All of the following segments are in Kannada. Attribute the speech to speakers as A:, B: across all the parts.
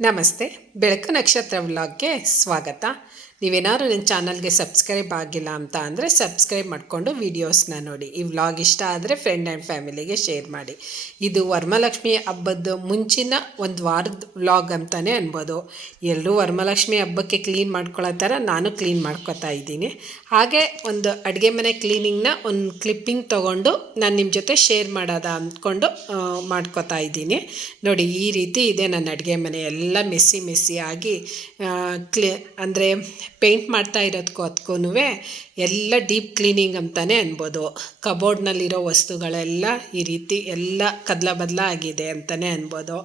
A: ನಮಸ್ತೆ. ಬೆಳಕು ನಕ್ಷತ್ರ ವ್ಲಾಗ್ಗೆ ಸ್ವಾಗತ. ನೀವೇನಾದ್ರು ನನ್ನ ಚಾನಲ್ಗೆ ಸಬ್ಸ್ಕ್ರೈಬ್ ಆಗಿಲ್ಲ ಅಂತ ಅಂದರೆ ಸಬ್ಸ್ಕ್ರೈಬ್ ಮಾಡಿಕೊಂಡು ವೀಡಿಯೋಸ್ನ ನೋಡಿ. ಈ ವ್ಲಾಗ್ ಇಷ್ಟ ಆದರೆ ಫ್ರೆಂಡ್ ಆ್ಯಂಡ್ ಫ್ಯಾಮಿಲಿಗೆ ಶೇರ್ ಮಾಡಿ. ಇದು ವರ್ಮಲಕ್ಷ್ಮಿ ಹಬ್ಬದ ಮುಂಚಿನ ಒಂದು ವಾರದ ವ್ಲಾಗ್ ಅಂತಲೇ ಅನ್ಬೋದು. ಎಲ್ಲರೂ ವರ್ಮಲಕ್ಷ್ಮಿ ಹಬ್ಬಕ್ಕೆ ಕ್ಲೀನ್ ಮಾಡ್ಕೊಳ್ಳೋ ಥರ ನಾನು ಕ್ಲೀನ್ ಮಾಡ್ಕೊತಾ ಇದ್ದೀನಿ. ಹಾಗೆ ಒಂದು ಅಡುಗೆ ಮನೆ ಕ್ಲೀನಿಂಗ್ನ ಒಂದು ಕ್ಲಿಪ್ಪಿಂಗ್ ತೊಗೊಂಡು ನಾನು ನಿಮ್ಮ ಜೊತೆ ಶೇರ್ ಮಾಡೋದ ಅಂದ್ಕೊಂಡು ಮಾಡ್ಕೊತಾ ಇದ್ದೀನಿ. ನೋಡಿ, ಈ ರೀತಿ ಇದೆ ನನ್ನ ಅಡುಗೆ ಮನೆ. ಎಲ್ಲ ಮೆಸ್ಸಿ ಮೆಸ್ಸಿ ಆಗಿ ಕ್ಲೀ ಅಂದರೆ ಪೇಂಟ್ ಮಾಡ್ತಾ ಇರೋದಕ್ಕೂ ಅದಕ್ಕೂ ಎಲ್ಲ ಡೀಪ್ ಕ್ಲೀನಿಂಗ್ ಅಂತಲೇ ಅನ್ಬೋದು. ಕಬೋರ್ಡ್ನಲ್ಲಿರೋ ವಸ್ತುಗಳೆಲ್ಲ ಈ ರೀತಿ ಎಲ್ಲ ಕದಲ ಬದಲ ಆಗಿದೆ ಅಂತಲೇ ಅನ್ಬೋದು.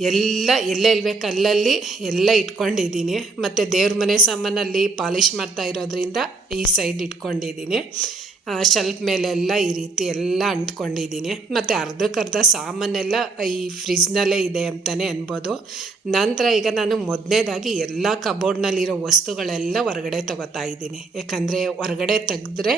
A: ಎಲ್ಲ ಎಲ್ಲೆಲ್ಲಿ ಬೇಕು ಅಲ್ಲಲ್ಲಿ ಎಲ್ಲ ಇಟ್ಕೊಂಡಿದ್ದೀನಿ. ಮತ್ತು ದೇವ್ರ ಮನೆ ಸಾಮಾನಲ್ಲಿ ಪಾಲಿಷ್ ಮಾಡ್ತಾ ಇರೋದ್ರಿಂದ ಈ ಸೈಡ್ ಇಟ್ಕೊಂಡಿದ್ದೀನಿ. ಶೆಲ್ಫ್ ಮೇಲೆಲ್ಲ ಈ ರೀತಿ ಎಲ್ಲ ಅಂಟ್ಕೊಂಡಿದ್ದೀನಿ. ಮತ್ತು ಅರ್ಧಕ್ಕರ್ಧ ಸಾಮಾನೆಲ್ಲ ಈ ಫ್ರಿಜ್ನಲ್ಲೇ ಇದೆ ಅಂತಲೇ ಅನ್ಬೋದು. ನಂತರ ಈಗ ನಾನು ಮೊದಲನೇದಾಗಿ ಎಲ್ಲ ಕಬೋರ್ಡ್ನಲ್ಲಿರೋ ವಸ್ತುಗಳೆಲ್ಲ ಹೊರಗಡೆ ತಗೋತಾ ಇದ್ದೀನಿ. ಯಾಕಂದರೆ ಹೊರಗಡೆ ತೆಗೆದ್ರೆ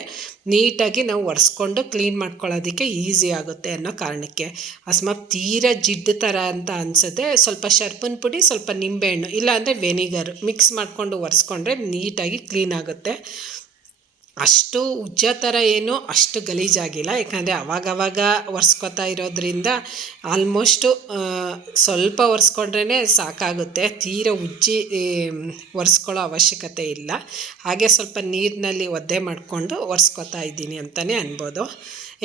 A: ನೀಟಾಗಿ ನಾವು ಒರೆಸ್ಕೊಂಡು ಕ್ಲೀನ್ ಮಾಡ್ಕೊಳ್ಳೋದಕ್ಕೆ ಈಸಿ ಆಗುತ್ತೆ ಅನ್ನೋ ಕಾರಣಕ್ಕೆ. ಅಕಸ್ಮಾತ್ ತೀರಾ ಜಿಡ್ಡು ಥರ ಅಂತ ಅನಿಸುತ್ತೆ ಸ್ವಲ್ಪ ಶರ್ಪನ್ ಪುಡಿ, ಸ್ವಲ್ಪ ನಿಂಬೆಹಣ್ಣು, ಇಲ್ಲಾಂದರೆ ವೆನಿಗರ್ ಮಿಕ್ಸ್ ಮಾಡಿಕೊಂಡು ಒರೆಸ್ಕೊಂಡ್ರೆ ನೀಟಾಗಿ ಕ್ಲೀನ್ ಆಗುತ್ತೆ. ಅಷ್ಟು ಉಜ್ಜ ಥರ ಏನು ಅಷ್ಟು ಗಲೀಜಾಗಿಲ್ಲ. ಯಾಕಂದರೆ ಅವಾಗವಾಗ ಒರೆಸ್ಕೊತಾ ಇರೋದ್ರಿಂದ ಆಲ್ಮೋಸ್ಟು ಸ್ವಲ್ಪ ಒರೆಸ್ಕೊಂಡ್ರೇ ಸಾಕಾಗುತ್ತೆ. ತೀರ ಉಜ್ಜಿ ಒರೆಸ್ಕೊಳ್ಳೋ ಅವಶ್ಯಕತೆ ಇಲ್ಲ. ಹಾಗೆ ಸ್ವಲ್ಪ ನೀರಿನಲ್ಲಿ ಒದ್ದೆ ಮಾಡಿಕೊಂಡು ಒರೆಸ್ಕೊತಾ ಇದ್ದೀನಿ ಅಂತಲೇ ಅನ್ಬೋದು.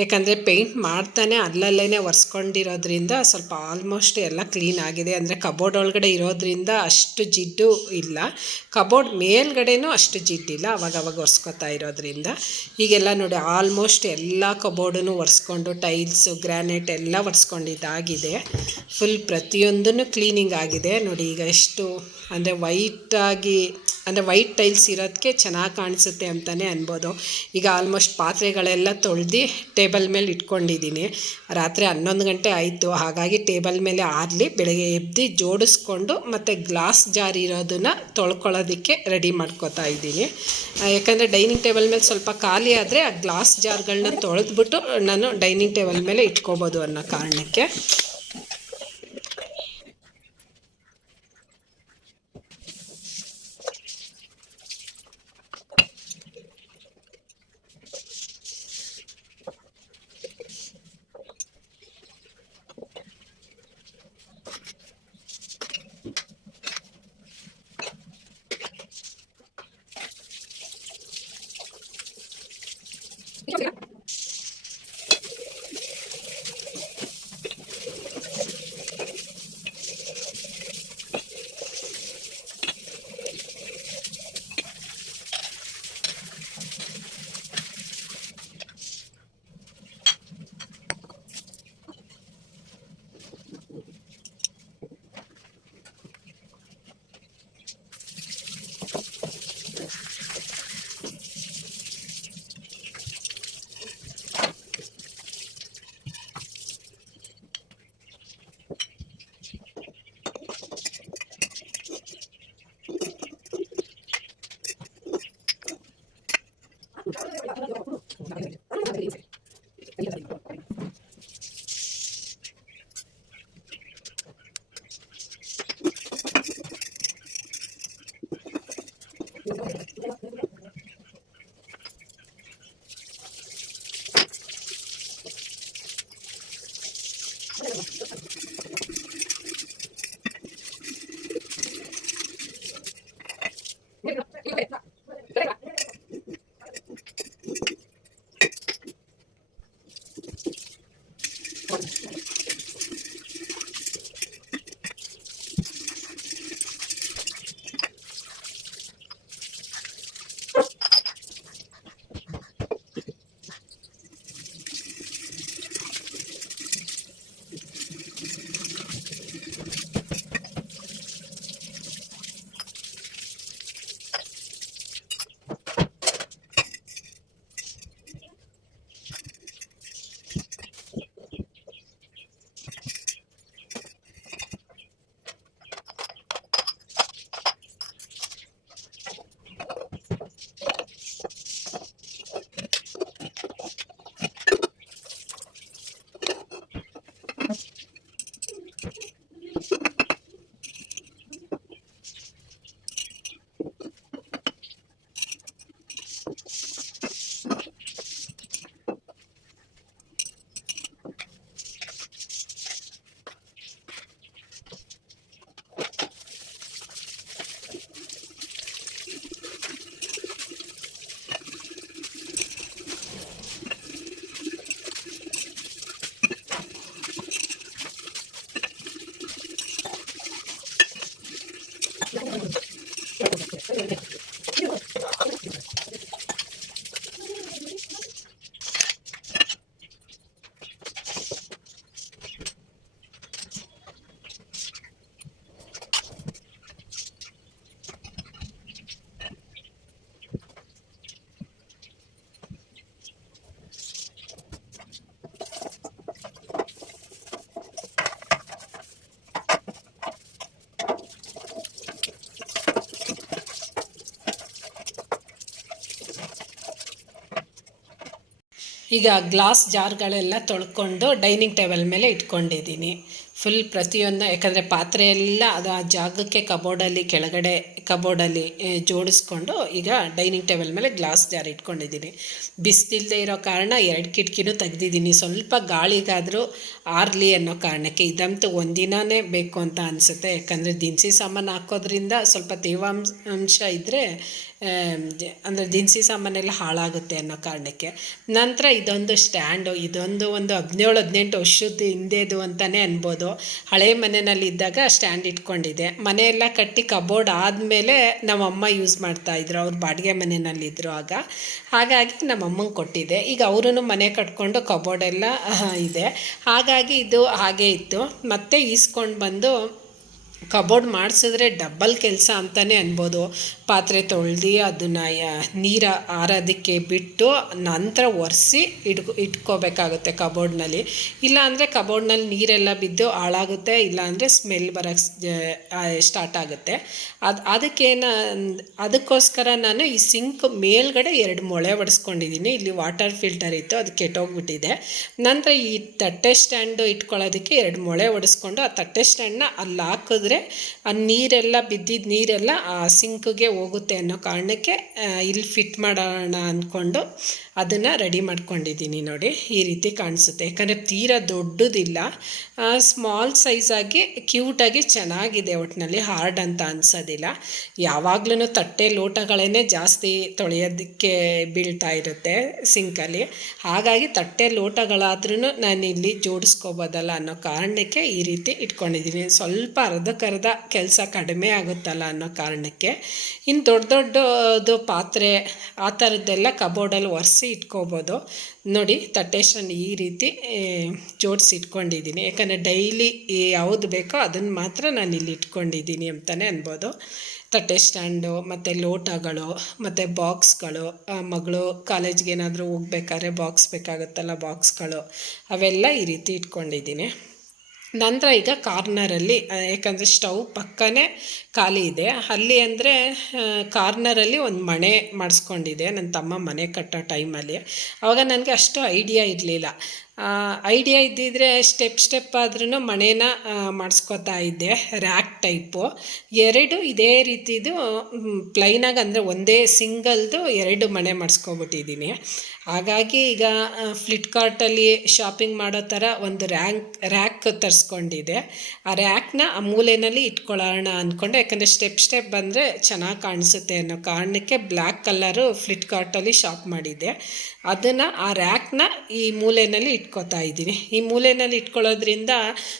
A: ಯಾಕಂದರೆ ಪೇಂಟ್ ಮಾಡ್ತಾನೆ ಅಲ್ಲಲ್ಲೇ ಒರೆಸ್ಕೊಂಡಿರೋದ್ರಿಂದ ಸ್ವಲ್ಪ ಆಲ್ಮೋಸ್ಟ್ ಎಲ್ಲ ಕ್ಲೀನ್ ಆಗಿದೆ. ಅಂದರೆ ಕಬೋರ್ಡ್ ಒಳಗಡೆ ಇರೋದ್ರಿಂದ ಅಷ್ಟು ಜಿಡ್ಡು ಇಲ್ಲ. ಕಬೋರ್ಡ್ ಮೇಲ್ಗಡೆನೂ ಅಷ್ಟು ಜಿಡ್ಡಿಲ್ಲ. ಅವಾಗ ಅವಾಗ ಒರೆಸ್ಕೊತಾ ಇರೋದ್ರಿಂದ. ಈಗೆಲ್ಲ ನೋಡಿ ಆಲ್ಮೋಸ್ಟ್ ಎಲ್ಲ ಕಬೋರ್ಡನ್ನು ಒರೆಸ್ಕೊಂಡು ಟೈಲ್ಸು ಗ್ರಾನೈಟ್ ಎಲ್ಲ ಒರೆಸ್ಕೊಂಡಿದ್ದಾಗಿದೆ. ಫುಲ್ ಪ್ರತಿಯೊಂದನ್ನು ಕ್ಲೀನಿಂಗ್ ಆಗಿದೆ. ನೋಡಿ ಈಗ ಎಷ್ಟು, ಅಂದರೆ ವೈಟಾಗಿ ಅಂದರೆ ವೈಟ್ ಟೈಲ್ಸ್ ಇರೋದಕ್ಕೆ ಚೆನ್ನಾಗಿ ಕಾಣಿಸುತ್ತೆ ಅಂತಲೇ ಅನ್ಬೋದು. ಈಗ ಆಲ್ಮೋಸ್ಟ್ ಪಾತ್ರೆಗಳೆಲ್ಲ ತೊಳ್ದು ಟೇಬಲ್ ಮೇಲೆ ಇಟ್ಕೊಂಡಿದ್ದೀನಿ. ರಾತ್ರಿ ಹನ್ನೊಂದು ಗಂಟೆ ಆಯಿತು. ಹಾಗಾಗಿ ಟೇಬಲ್ ಮೇಲೆ ಆರಲಿ ಬೆಳಗ್ಗೆ ಎದ್ದು ಜೋಡಿಸ್ಕೊಂಡು ಮತ್ತು ಗ್ಲಾಸ್ ಜಾರ್ ಇರೋದನ್ನು ತೊಳ್ಕೊಳ್ಳೋದಕ್ಕೆ ರೆಡಿ ಮಾಡ್ಕೋತಾ ಇದ್ದೀನಿ. ಯಾಕಂದರೆ ಡೈನಿಂಗ್ ಟೇಬಲ್ ಮೇಲೆ ಸ್ವಲ್ಪ ಖಾಲಿ ಆದರೆ ಆ ಗ್ಲಾಸ್ ಜಾರ್ಗಳನ್ನ ತೊಳೆದ್ಬಿಟ್ಟು ನಾನು ಡೈನಿಂಗ್ ಟೇಬಲ್ ಮೇಲೆ ಇಟ್ಕೋಬೋದು ಅನ್ನೋ ಕಾರಣಕ್ಕೆ. ಈಗ ಗ್ಲಾಸ್ ಜಾರ್ಗಳೆಲ್ಲ ತೊಳ್ಕೊಂಡು ಡೈನಿಂಗ್ ಟೇಬಲ್ ಮೇಲೆ ಇಟ್ಕೊಂಡಿದ್ದೀನಿ. ಫುಲ್ ಪ್ರತಿಯೊಂದು, ಯಾಕಂದರೆ ಪಾತ್ರೆ ಎಲ್ಲ ಅದು ಆ ಜಾಗಕ್ಕೆ ಕಬೋರ್ಡಲ್ಲಿ ಕೆಳಗಡೆ ಕಬೋರ್ಡಲ್ಲಿ ಜೋಡಿಸ್ಕೊಂಡು ಈಗ ಡೈನಿಂಗ್ ಟೇಬಲ್ ಮೇಲೆ ಗ್ಲಾಸ್ ಜಾರ್ ಇಟ್ಕೊಂಡಿದ್ದೀನಿ. ಬಿಸಿಲಿಲ್ಲದೆ ಇರೋ ಕಾರಣ ಎರಡು ಕಿಟಕಿನೂ ತೆಗ್ದಿದ್ದೀನಿ. ಸ್ವಲ್ಪ ಗಾಳಿಗಾದರೂ ಆರಲಿ ಅನ್ನೋ ಕಾರಣಕ್ಕೆ ಇದಂತೂ ಒಂದಿನೇ ಬೇಕು ಅಂತ ಅನಿಸುತ್ತೆ. ಯಾಕಂದರೆ ದಿನಸಿ ಸಾಮಾನು ಹಾಕೋದ್ರಿಂದ ಸ್ವಲ್ಪ ತೇವಾಂಶ ಇದ್ದರೆ ಅಂದರೆ ದಿನಸಿ ಸಾಮಾನೆಲ್ಲ ಹಾಳಾಗುತ್ತೆ ಅನ್ನೋ ಕಾರಣಕ್ಕೆ. ನಂತರ ಇದೊಂದು ಸ್ಟ್ಯಾಂಡು, ಇದೊಂದು ಒಂದು ಹದಿನೇಳು, ಹದಿನೆಂಟು ವರ್ಷದ ಹಿಂದೆದು ಅಂತಲೇ ಅನ್ಬೋದು. ಹಳೆ ಮನೆಯಲ್ಲಿ ಇದ್ದಾಗ ಸ್ಟ್ಯಾಂಡ್ ಇಟ್ಕೊಂಡಿದೆ ಮನೆಯೆಲ್ಲ ಕಟ್ಟಿ ಕಬೋರ್ಡ್ ಆದಮೇಲೆ ನಮ್ಮಮ್ಮ ಯೂಸ್ ಮಾಡ್ತಾಯಿದ್ರು ಅವ್ರು ಬಾಡಿಗೆ ಮನೆಯಲ್ಲಿದ್ದರು ಆಗ. ಹಾಗಾಗಿ ನಮ್ಮಮ್ಮಂಗೆ ಕೊಟ್ಟಿದ್ದೆ ಈಗ ಅವರೂ ಮನೆ ಕಟ್ಕೊಂಡು ಕಬೋರ್ಡೆಲ್ಲ ಇದೆ. ಹಾಗಾಗಿ ಇದು ಹಾಗೇ ಇತ್ತು. ಮತ್ತೆ ಈಸ್ಕೊಂಡು ಬಂದು ಕಬೋರ್ಡ್ ಮಾಡಿಸಿದ್ರೆ ಡಬ್ಬಲ್ ಕೆಲಸ ಅಂತಲೇ ಅನ್ಬೋದು. ಪಾತ್ರೆ ತೊಳ್ದು ಅದನ್ನು ನೀರು ಆರೋದಕ್ಕೆ ಬಿಟ್ಟು ನಂತರ ಒರೆಸಿ ಇಟ್ಕೊ ಇಟ್ಕೋಬೇಕಾಗುತ್ತೆ ಕಬೋರ್ಡ್ನಲ್ಲಿ. ಇಲ್ಲಾಂದರೆ ಕಬೋರ್ಡ್ನಲ್ಲಿ ನೀರೆಲ್ಲ ಬಿದ್ದು ಹಾಳಾಗುತ್ತೆ, ಇಲ್ಲಾಂದರೆ ಸ್ಮೆಲ್ ಬರೋಕ್ಕೆ ಸ್ಟಾರ್ಟ್ ಆಗುತ್ತೆ. ಅದು, ಅದಕ್ಕೇನು, ಅದಕ್ಕೋಸ್ಕರ ನಾನು ಈ ಸಿಂಕ್ ಮೇಲ್ಗಡೆ ಎರಡು ಮೊಳೆ ಹೊಡೆಸ್ಕೊಂಡಿದ್ದೀನಿ ಇಲ್ಲಿ ವಾಟರ್ ಫಿಲ್ಟರ್ ಇತ್ತು, ಅದು ಕೆಟ್ಟೋಗ್ಬಿಟ್ಟಿದೆ. ನಂತರ ಈ ತಟ್ಟೆ ಸ್ಟ್ಯಾಂಡು ಇಟ್ಕೊಳ್ಳೋದಕ್ಕೆ ಎರಡು ಮೊಳೆ ಹೊಡೆಸ್ಕೊಂಡು ಆ ತಟ್ಟೆ ಸ್ಟ್ಯಾಂಡನ್ನ ಅಲ್ಲಿ ಹಾಕಿದ್ರೆ ಆ ನೀರೆಲ್ಲ ಬಿದ್ದಿದ್ದ ನೀರೆಲ್ಲ ಆ ಸಿಂಕ್ಗೆ ಹೋಗುತ್ತೆ ಅನ್ನೋ ಕಾರಣಕ್ಕೆ ಇಲ್ಲಿ ಫಿಟ್ ಮಾಡೋಣ ಅಂದ್ಕೊಂಡು ಅದನ್ನು ರೆಡಿ ಮಾಡ್ಕೊಂಡಿದ್ದೀನಿ ನೋಡಿ, ಈ ರೀತಿ ಕಾಣಿಸುತ್ತೆ. ಯಾಕಂದರೆ ತೀರಾ ದೊಡ್ಡದಿಲ್ಲ ಸ್ಮಾಲ್ ಸೈಜಾಗಿ ಕ್ಯೂಟಾಗಿ ಚೆನ್ನಾಗಿದೆ ಒಟ್ಟಿನಲ್ಲಿ ಹಾರ್ಡ್ ಅಂತ ಅನ್ಸೋದಿಲ್ಲ. ಯಾವಾಗ್ಲೂ ತಟ್ಟೆ ಲೋಟಗಳೇ ಜಾಸ್ತಿ ತೊಳೆಯೋದಕ್ಕೆ ಬೀಳ್ತಾ ಇರುತ್ತೆ ಸಿಂಕಲ್ಲಿ ಹಾಗಾಗಿ ತಟ್ಟೆ ಲೋಟಗಳಾದ್ರೂ ನಾನು ಇಲ್ಲಿ ಜೋಡಿಸ್ಕೋಬೋದಲ್ಲ ಅನ್ನೋ ಕಾರಣಕ್ಕೆ ಈ ರೀತಿ ಇಟ್ಕೊಂಡಿದ್ದೀನಿ. ಸ್ವಲ್ಪ ಅರ್ಧಕ್ಕರ್ಧ ಕೆಲಸ ಕಡಿಮೆ ಆಗುತ್ತಲ್ಲ ಅನ್ನೋ ಕಾರಣಕ್ಕೆ. ಇನ್ನು ದೊಡ್ಡ ದೊಡ್ಡದು ಪಾತ್ರೆ, ಆ ಥರದ್ದೆಲ್ಲ ಕಬೋರ್ಡಲ್ಲಿ ಒರೆಸಿ ಇಟ್ಕೋಬೋದು. ನೋಡಿ ತಟ್ಟೆ ಸ್ಟ್ಯಾಂಡ್ ಈ ರೀತಿ ಜೋಡಿಸಿ ಇಟ್ಕೊಂಡಿದ್ದೀನಿ ಯಾಕಂದರೆ ಡೈಲಿ ಯಾವುದು ಬೇಕೋ ಅದನ್ನು ಮಾತ್ರ ನಾನು ಇಲ್ಲಿ ಇಟ್ಕೊಂಡಿದ್ದೀನಿ ಅಂತಲೇ ಅನ್ಬೋದು. ತಟ್ಟೆ ಸ್ಟ್ಯಾಂಡು, ಮತ್ತು ಲೋಟಗಳು, ಮತ್ತು ಬಾಕ್ಸ್ಗಳು ಮಗಳು ಕಾಲೇಜ್ಗೆ ಏನಾದರೂ ಹೋಗ್ಬೇಕಾದ್ರೆ ಬಾಕ್ಸ್ ಬೇಕಾಗುತ್ತಲ್ಲ ಬಾಕ್ಸ್ಗಳು, ಅವೆಲ್ಲ ಈ ರೀತಿ ಇಟ್ಕೊಂಡಿದ್ದೀನಿ. ನಂತರ ಈಗ ಕಾರ್ನರಲ್ಲಿ ಯಾಕಂದರೆ ಸ್ಟವ್ ಪಕ್ಕನೇ ಖಾಲಿ ಇದೆ. ಅಲ್ಲಿ ಅಂದರೆ ಕಾರ್ನರಲ್ಲಿ ಒಂದು ಮಣೆ ಮಾಡಿಸ್ಕೊಂಡಿದೆ. ನನ್ನ ತಮ್ಮ ಮನೆ ಕಟ್ಟೋ ಟೈಮಲ್ಲಿ ಆವಾಗ ನನಗೆ ಅಷ್ಟು ಐಡಿಯಾ ಇರಲಿಲ್ಲ. ಐಡಿಯಾ ಇದ್ದಿದ್ರೆ ಸ್ಟೆಪ್ ಸ್ಟೆಪ್ ಆದ್ರೂ ಮನೇನ ಮಾಡಿಸ್ಕೊತಾ ಇದ್ದೆ ರ್ಯಾಕ್ ಟೈಪು ಎರಡು ಇದೇ ರೀತಿದು ಪ್ಲೈನಾಗಿ ಅಂದರೆ ಒಂದೇ ಸಿಂಗಲ್ದು ಎರಡು ಮನೆ ಮಾಡಿಸ್ಕೊಬಿಟ್ಟಿದ್ದೀನಿ ಹಾಗಾಗಿ ಈಗ ಫ್ಲಿಪ್ಕಾರ್ಟಲ್ಲಿ ಶಾಪಿಂಗ್ ಮಾಡೋ ಥರ ಒಂದು ರ್ಯಾಂಕ್ ರ್ಯಾಕ್ ತರಿಸ್ಕೊಂಡಿದೆ. ಆ ರ್ಯಾಕ್ನ ಆ ಮೂಲೆಯಲ್ಲಿ ಇಟ್ಕೊಳ್ಳೋಣ ಅಂದ್ಕೊಂಡು ಯಾಕಂದರೆ ಸ್ಟೆಪ್ ಸ್ಟೆಪ್ ಬಂದರೆ ಚೆನ್ನಾಗಿ ಕಾಣಿಸುತ್ತೆ ಅನ್ನೋ ಕಾರಣಕ್ಕೆ ಬ್ಲ್ಯಾಕ್ ಕಲ್ಲರು ಫ್ಲಿಪ್ಕಾರ್ಟಲ್ಲಿ ಶಾಪ್ ಮಾಡಿದ್ದೆ. ಅದನ್ನು ಆ ರ್ಯಾಕ್ನ ಈ ಮೂಲೆಯಲ್ಲಿ ಇಟ್ಕೊತಾ ಇದ್ದೀನಿ. ಈ ಮೂಲೆಯಲ್ಲಿ ಇಟ್ಕೊಳ್ಳೋದ್ರಿಂದ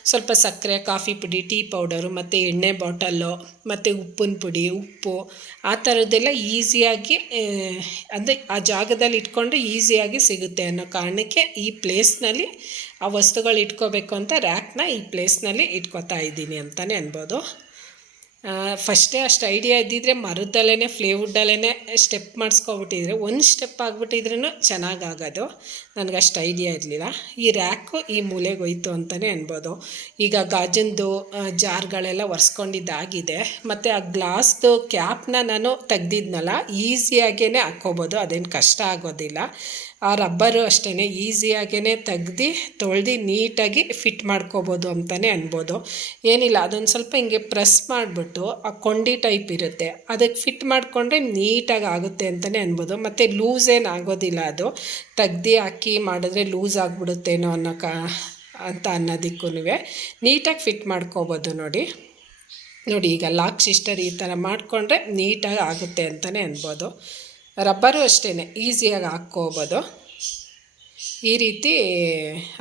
A: ಸ್ವಲ್ಪ ಸಕ್ಕರೆ ಕಾಫಿ ಪುಡಿ ಟೀ ಪೌಡರು ಮತ್ತು ಎಣ್ಣೆ ಬಾಟಲ್ಲು ಮತ್ತು ಉಪ್ಪಿನ ಪುಡಿ, ಉಪ್ಪು, ಆ ಥರದ್ದೆಲ್ಲ ಈಸಿಯಾಗಿ ಅಂದರೆ ಆ ಜಾಗದಲ್ಲಿ ಇಟ್ಕೊಂಡು ಈಸಿಯಾಗಿ ಸಿಗುತ್ತೆ ಅನ್ನೋ ಕಾರಣಕ್ಕೆ ಈ ಪ್ಲೇಸ್ನಲ್ಲಿ ಆ ವಸ್ತುಗಳು ಇಟ್ಕೋಬೇಕು ಅಂತ ರ್ಯಾಕ್ನ ಈ ಪ್ಲೇಸ್ನಲ್ಲಿ ಇಟ್ಕೋತಾ ಇದ್ದೀನಿ ಅಂತಲೇ ಅನ್ಬೋದು. ಫಸ್ಟೇ ಅಷ್ಟು ಐಡಿಯಾ ಇದ್ದಿದ್ರೆ ಮರದಲ್ಲೇ ಫ್ಲೇವುಡ್ಡಲ್ಲೇ ಸ್ಟೆಪ್ ಮಾಡಿಸ್ಕೊಬಿಟ್ಟಿದ್ರೆ. ಒಂದು ಸ್ಟೆಪ್ ಆಗಿಬಿಟ್ಟಿದ್ರೂ ಚೆನ್ನಾಗಾಗೋದು. ನನಗೆ ಅಷ್ಟು ಐಡಿಯಾ ಇರಲಿಲ್ಲ. ಈ ರ್ಯಾಕು ಈ ಮೂಲೆಗೆ ಹೋಯ್ತು ಅಂತಲೇ ಅನ್ಬೋದು. ಈಗ ಗಾಜಂದು ಜಾರ್ಗಳೆಲ್ಲ ಒರೆಸ್ಕೊಂಡಿದ್ದಾಗಿದೆ. ಮತ್ತು ಆ ಗ್ಲಾಸ್ದು ಕ್ಯಾಪ್ನ ನಾನು ತೆಗ್ದಿದ್ನಲ್ಲ ಈಸಿಯಾಗೇ ಹಾಕ್ಕೋಬೋದು. ಅದೇನು ಕಷ್ಟ ಆಗೋದಿಲ್ಲ. ಆ ರಬ್ಬರು ಅಷ್ಟೇ ಈಸಿಯಾಗೇ ತೆಗ್ದು ತೊಳ್ದು ನೀಟಾಗಿ ಫಿಟ್ ಮಾಡ್ಕೋಬೋದು ಅಂತಲೇ ಅನ್ಬೋದು. ಏನಿಲ್ಲ, ಅದೊಂದು ಸ್ವಲ್ಪ ಹಿಂಗೆ ಪ್ರೆಸ್ ಮಾಡಿಬಿಟ್ಟು ಆ ಕೊಂಡಿ ಟೈಪ್ ಇರುತ್ತೆ. ಅದಕ್ಕೆ ಫಿಟ್ ಮಾಡಿಕೊಂಡ್ರೆ ನೀಟಾಗಿ ಆಗುತ್ತೆ ಅಂತಲೇ ಅನ್ಬೋದು. ಮತ್ತು ಲೂಸ್ ಏನು ಆಗೋದಿಲ್ಲ ಅದು. ತೆಗ್ದು ಹಾಕಿ ಮಾಡಿದ್ರೆ ಲೂಸ್ ಆಗಿಬಿಡುತ್ತೇನೋ ಅನ್ನೋ ಕಾ, ಅಂತ ಅನ್ನೋದಕ್ಕೂ ನೀಟಾಗಿ ಫಿಟ್ ಮಾಡ್ಕೋಬೋದು ನೋಡಿ. ನೋಡಿ, ಈಗ ಲಾಕ್ ಸಿಸ್ಟರ್ ಈ ಥರ ಮಾಡಿಕೊಂಡ್ರೆ ನೀಟಾಗಿ ಆಗುತ್ತೆ ಅಂತಲೇ ಅನ್ಬೋದು. ರಬ್ಬರು ಅಷ್ಟೇ ಈಸಿಯಾಗಿ ಹಾಕ್ಕೋಬೋದು. ಈ ರೀತಿ,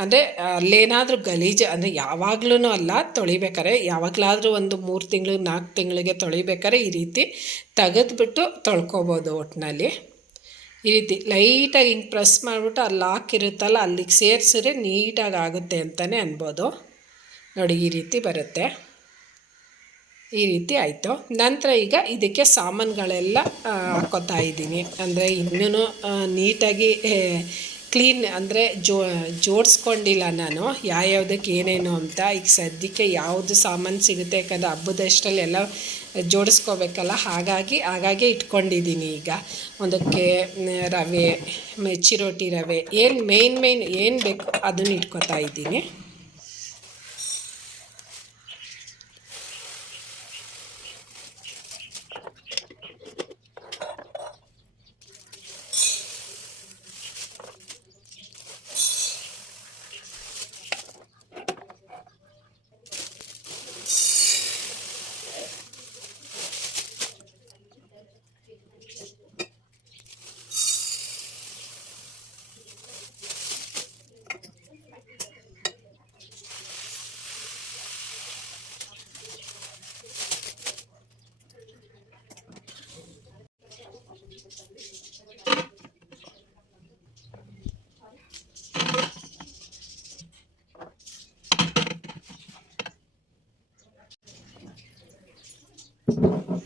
A: ಅಂದರೆ ಅಲ್ಲೇನಾದರೂ ಗಲೀಜು, ಅಂದರೆ ಯಾವಾಗ್ಲೂ ಅಲ್ಲ ತೊಳಿಬೇಕಾರೆ ಯಾವಾಗಲಾದರೂ ಒಂದು ಮೂರು ತಿಂಗಳು, ನಾಲ್ಕು ತಿಂಗಳಿಗೆ ತೊಳಿಬೇಕಾರೆ ಈ ರೀತಿ ತೆಗೆದುಬಿಟ್ಟು ತೊಳ್ಕೊಬೋದು ಒಟ್ಟಿನಲ್ಲಿ ಈ ರೀತಿ ಲೈಟಾಗಿ ಹಿಂಗೆ ಪ್ರೆಸ್ ಮಾಡಿಬಿಟ್ಟು ಅಲ್ಲಿ ಹಾಕಿರುತ್ತಲ್ಲ, ಅಲ್ಲಿಗೆ ಸೇರಿಸಿದ್ರೆ ನೀಟಾಗಿ ಆಗುತ್ತೆ ಅಂತಲೇ ಅನ್ಬೋದು. ನೋಡಿ, ಈ ರೀತಿ ಬರುತ್ತೆ. ಈ ರೀತಿ ಆಯಿತು. ನಂತರ ಈಗ ಇದಕ್ಕೆ ಸಾಮಾನುಗಳೆಲ್ಲ ಹಾಕೋತಾ ಇದ್ದೀನಿ. ಅಂದರೆ ಇನ್ನೂ ನೀಟಾಗಿ ಕ್ಲೀನ್ ಅಂದರೆ ಜೋ, ಜೋಡಿಸ್ಕೊಂಡಿಲ್ಲ ನಾನು. ಯಾವ್ಯಾವ್ದಕ್ಕೆ ಏನೇನು ಅಂತ ಈಗ ಸದ್ಯಕ್ಕೆ ಯಾವುದು ಸಾಮಾನು ಸಿಗುತ್ತೆ ಯಾಕಂದರೆ ಹಬ್ಬದಷ್ಟರಲ್ಲಿ ಎಲ್ಲ ಜೋಡಿಸ್ಕೋಬೇಕಲ್ಲ. ಹಾಗಾಗಿ ಹಾಗಾಗಿ ಇಟ್ಕೊಂಡಿದ್ದೀನಿ ಈಗ. ಒಂದಕ್ಕೆ ರವೆ ಮೆಚ್ಚಿ ರೊಟ್ಟಿ ರವೆ. ಏನು ಮೇಯ್ನ್ ಮೇಯ್ನ್ ಏನು ಬೇಕು ಅದನ್ನು ಇಟ್ಕೊತಾ ಇದ್ದೀನಿ.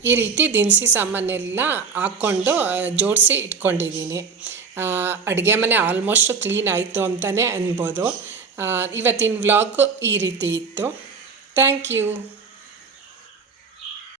A: ಈ ರೀತಿ ದಿನಸಿ ಸಾಮಾನೆಲ್ಲ ಹಾಕ್ಕೊಂಡು ಜೋಡಿಸಿ ಇಟ್ಕೊಂಡಿದ್ದೀನಿ. ಅಡುಗೆ ಮನೆ ಆಲ್ಮೋಸ್ಟ್ ಕ್ಲೀನ್ ಆಯಿತು ಅಂತಲೇ ಅನ್ಬೋದು. ಇವತ್ತಿನ ವ್ಲಾಗು ಈ ರೀತಿ ಇತ್ತು. Thank you.